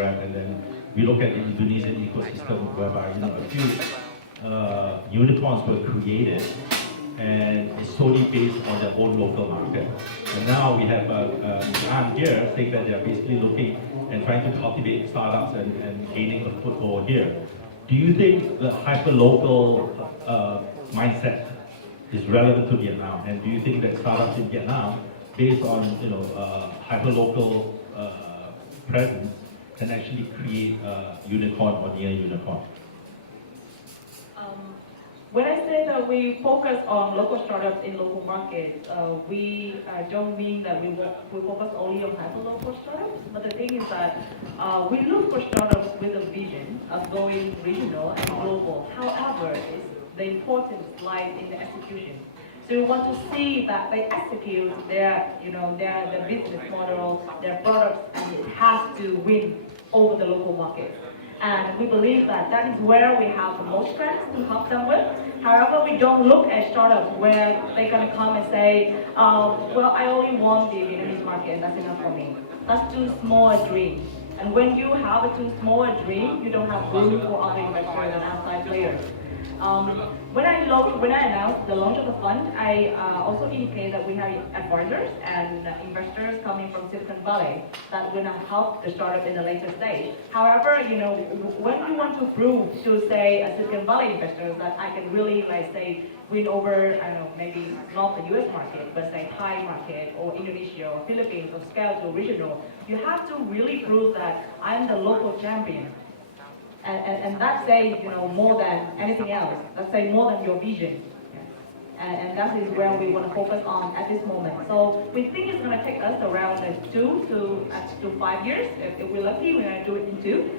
program, and then we look at the Indonesian ecosystem whereby a few unicorns were created, and it's solely based on their own local market. And now we have Nhat here saying that they're basically looking and trying to cultivate startups and gaining a foothold here. Do you think the hyper-local mindset is relevant to Vietnam? And do you think that startups in Vietnam, based on hyper-local presence, can actually create a unicorn or near unicorn? When I say that we focus on local startups in local markets, we don't mean that we focus only on hyper-local startups, but the thing is that we look for startups with a vision of going regional and global. However, the importance lies in the execution. So we want to see that they execute their business model, their products, and it has to win over the local market. And we believe that that is where we have the most strengths to help them with. However, we don't look at startups where they're going to come and say, well, I only want the Vietnamese market and that's enough for me. That's too small a dream. And when you have a too small a dream, you don't have room for other investors and outside players. When I announced the launch of the fund, I also indicated that we have advisors and investors coming from Silicon Valley that will help the startup in the later stage. However, when you want to prove to say a Silicon Valley investor that I can really win over, I don't know, maybe not the US market, but say Thai market or Indonesia or Philippines or scale to regional, you have to really prove that I'm the local champion. And that says, more than anything else. That says more than your vision. And that is where we want to focus on at this moment. So we think it's going to take us around 2 to 5 years. If we're lucky, we're going to do it in 2,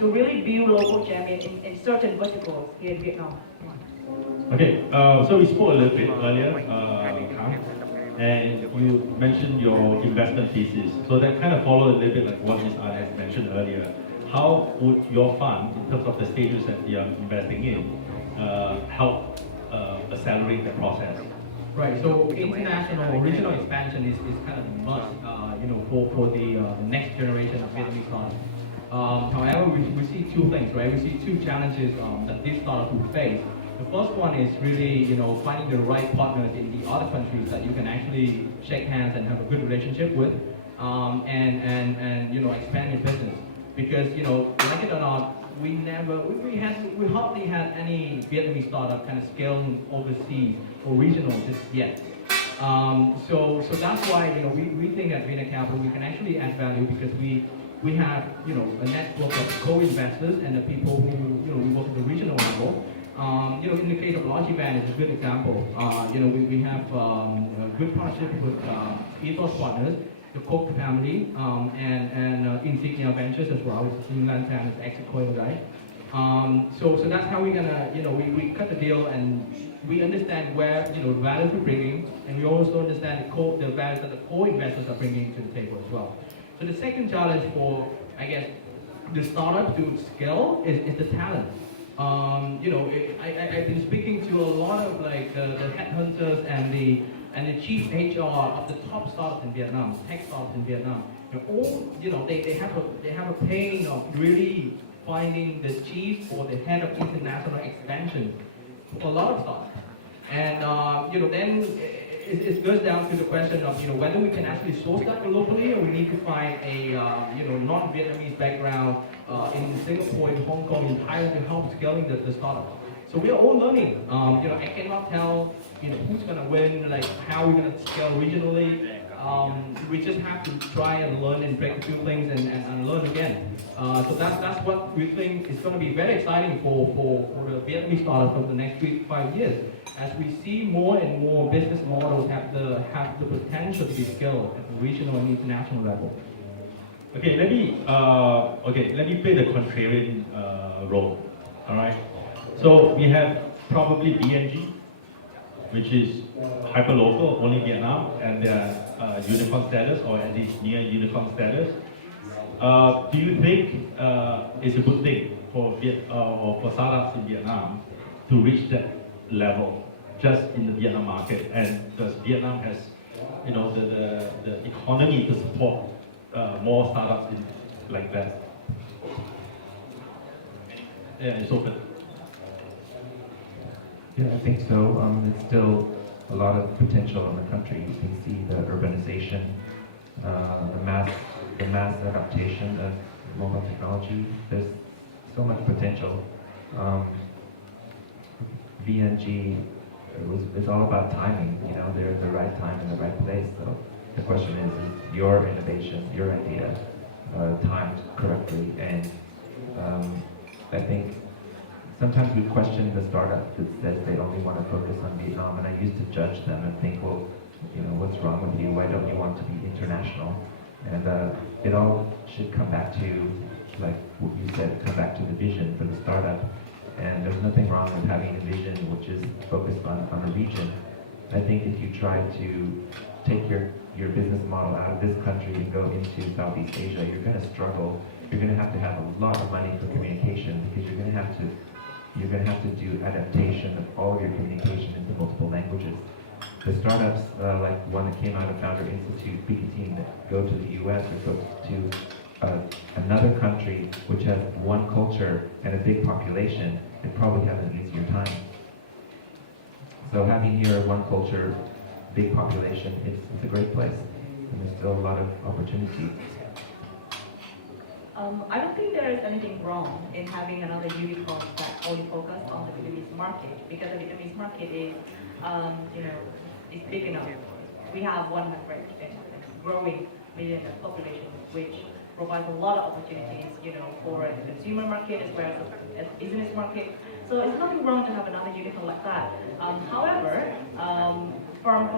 to really build local champion in certain verticals here in Vietnam. Okay, so we spoke a little bit earlier, Khanh, and you mentioned your investment thesis. So that kind of followed a little bit like what Ms. An has mentioned earlier. How would your fund, in terms of the stages that you're investing in, help accelerate the process? Right. So international, regional expansion is kind of a must, for the next generation of Vietnamese startups. However, we see 2 things, right? We see 2 challenges that these startups will face. The first one is really, finding the right partners in the other countries that you can actually shake hands and have a good relationship with, and expand your business. Because like it or not, we hardly had any Vietnamese startup kind of scaling overseas or regional just yet. So that's why we think at VinaCapital we can actually add value because we have a network of co-investors and the people who we work at the regional level. In the case of Launch Event, it's a good example. We have a good partnership with Ethos Partners, the Koch family, and Insignia Ventures as well, which is New Lantern's ex-Sequoia guy. So that's how we're gonna, we cut the deal and we understand where, the values we're bringing, and we also understand the values that the co-investors are bringing to the table as well. So the second challenge for, I guess, the startup to scale is the talent. I've been speaking to a lot of the headhunters and the chief HR of the top startups in Vietnam, tech startups in Vietnam. They have a pain of really finding the chief or the head of international expansion for a lot of startups. And then it goes down to the question of whether we can actually source that locally, or we need to find a non-Vietnamese background in Singapore, in Hong Kong, in Thailand to help scaling the startup. So we are all learning. I cannot tell who's gonna win, how we're gonna scale regionally. We just have to try and learn and break a few things and learn again. So that's what we think is going to be very exciting for the Vietnamese startups over the next 3 to 5 years, as we see more and more business models have the potential to be scaled at the regional and international level. Okay, let me play the contrarian role. All right. So we have probably BNG, which is hyper-local, only Vietnam, and their unicorn status, or at least near unicorn status. Do you think it's a good thing for startups in Vietnam to reach that level just in the Vietnam market? And does Vietnam has the economy to support more startups like that? Yeah, it's open. Yeah, I think so. It's still a lot of potential in the country. You can see the urbanization, the mass adaptation of mobile technology. There's so much potential. VNG it's all about timing. You know, they're at the right time in the right place. So the question is your innovation, your idea, timed correctly? And I think sometimes we question the startup that says they only want to focus on Vietnam, and I used to judge them and think, well, you know, what's wrong with you? Why don't you want to be international? And it all should come back to, like what you said, come back to the vision for the startup. And there's nothing wrong with having a vision which is focused on a region. I think if you try to take your business model out of this country and go into Southeast Asia, you're going to struggle. You're going to have a lot of money for communication, because you're going to have to do adaptation of all of your communication into multiple languages. The startups, like one that came out of Founder Institute, beginning that go to the US or go to another country which has one culture and a big population, they probably have an easier time. So having here one culture, big population, it's a great place, and there's still a lot of opportunity. I don't think there is anything wrong in having another unicorn that only focuses on the Vietnamese market, because the Vietnamese market is, is big enough. We have 100 growing million population, which provides a lot of opportunities, for the consumer market as well as business market. So it's nothing wrong to have another unicorn like that. However, from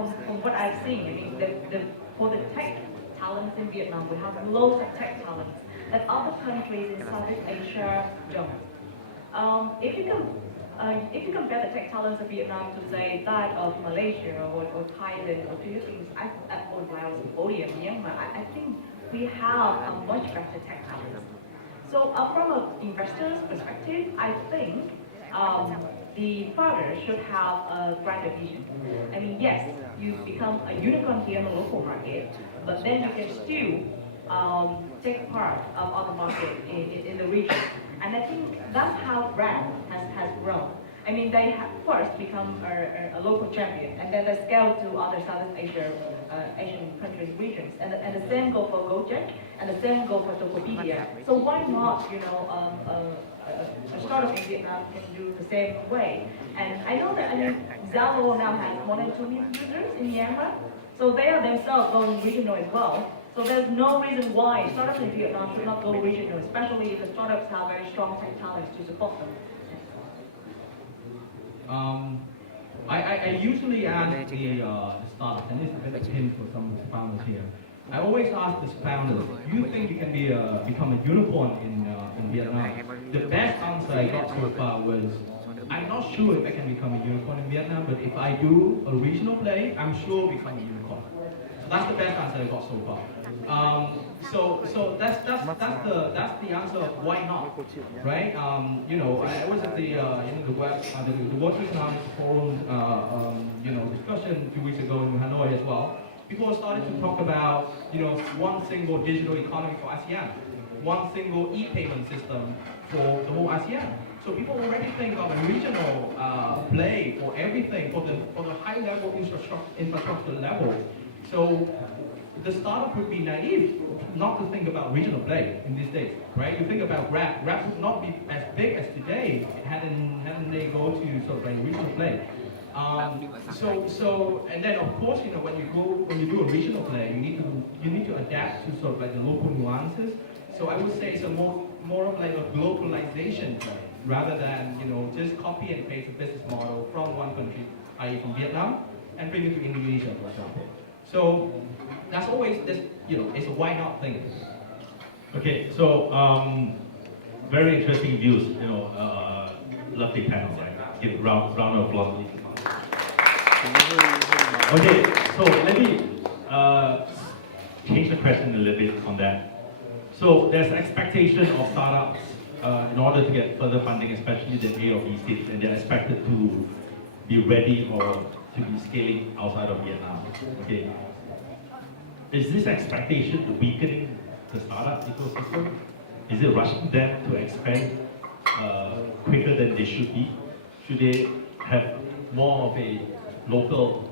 what I've seen, I mean, for the tech talents in Vietnam, we have loads of tech talents that other countries in Southeast Asia don't. If you compare the tech talents of Vietnam to, say, that of Malaysia or Thailand or Philippines, or Laos, Cambodia, Myanmar, I think we have a much better tech talents. So from an investor's perspective, I think the founders should have a brighter vision. I mean, yes, you become a unicorn here in the local market, but then you can still take part of other markets in the region. And I think that's how brand has grown. I mean, they have first become a local champion, and then they scale to other Southeast Asian countries, regions. And the same go for Gojek, and the same go for Topica. So why not, a startup in Vietnam can do the same way? And I know that, Zalo now has more than 2 million users in Myanmar, so they are themselves going regional as well. So there's no reason why startups in Vietnam should not go regional, especially if the startups have very strong tech talents to support them. I usually ask the startups, and this is a bit of a hint for some of the founders here. I always ask the founders, do you think you can become a unicorn in Vietnam? The best answer I got so far was, I'm not sure if I can become a unicorn in Vietnam, but if I do a regional play, I'm sure I'll become a unicorn. So that's the best answer I got so far. So that's the answer of why not, right? I was at the World Economic Forum discussion 2 weeks ago in Hanoi as well. People started to talk about one single digital economy for ASEAN, one single e-payment system for the whole ASEAN. So people already think of a regional play for everything, for the high level infrastructure level. So the startup would be naive not to think about regional play in these days, right? You think about Grab would not be as big as today hadn't they go to sort of like regional play. And then of course, when you do a regional play, you need to adapt to sort of like the local nuances. So I would say it's a more of like a globalization play, rather than just copy and paste a business model from one country, i.e. from Vietnam, and bring it to Indonesia, for example. So that's always this, it's a why not thing. Okay, so very interesting views, lovely panel, right? Give round of applause. Okay, so let me change the question a little bit on that. So there's expectation of startups in order to get further funding, especially the A or B stage, and they're expected to be ready or to be scaling outside of Vietnam. Okay. Is this expectation weakening the startup ecosystem? Is it rushing them to expand quicker than they should be? Should they have more of a local,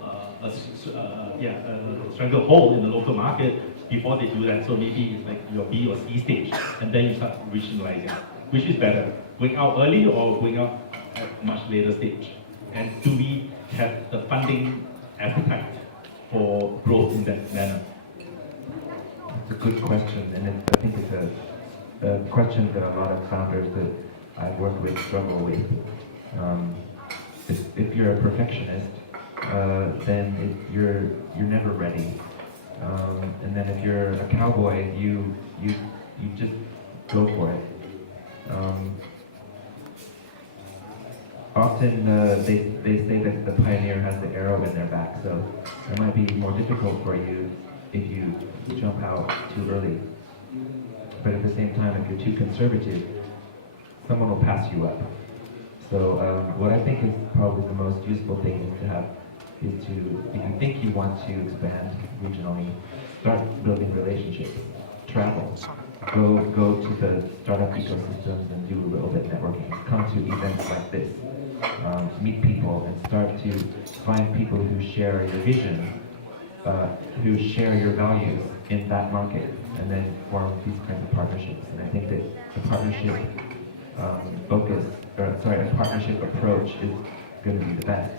stranglehold in the local market before they do that? So maybe it's like your B or C stage, and then you start regionalizing. Which is better, going out early or going out at a much later stage? And do we have the funding appetite for growth in that manner? It's a good question, and I think it's a question that a lot of founders that I've worked with struggle with. If you're a perfectionist, then you're never ready. And then if you're a cowboy, you just go for it. Often they say that the pioneer has the arrow in their back, so it might be more difficult for you if you jump out too early. But at the same time, if you're too conservative, someone will pass you up. So what I think is probably the most useful thing is to, if you think you want to expand regionally, start building relationships, travel, go to the startup ecosystems and do a little bit networking. Come to events like this, meet people, and start to find people who share your vision, who share your values in that market, and then form these kinds of partnerships. And I think that the partnership a partnership approach is going to be the best.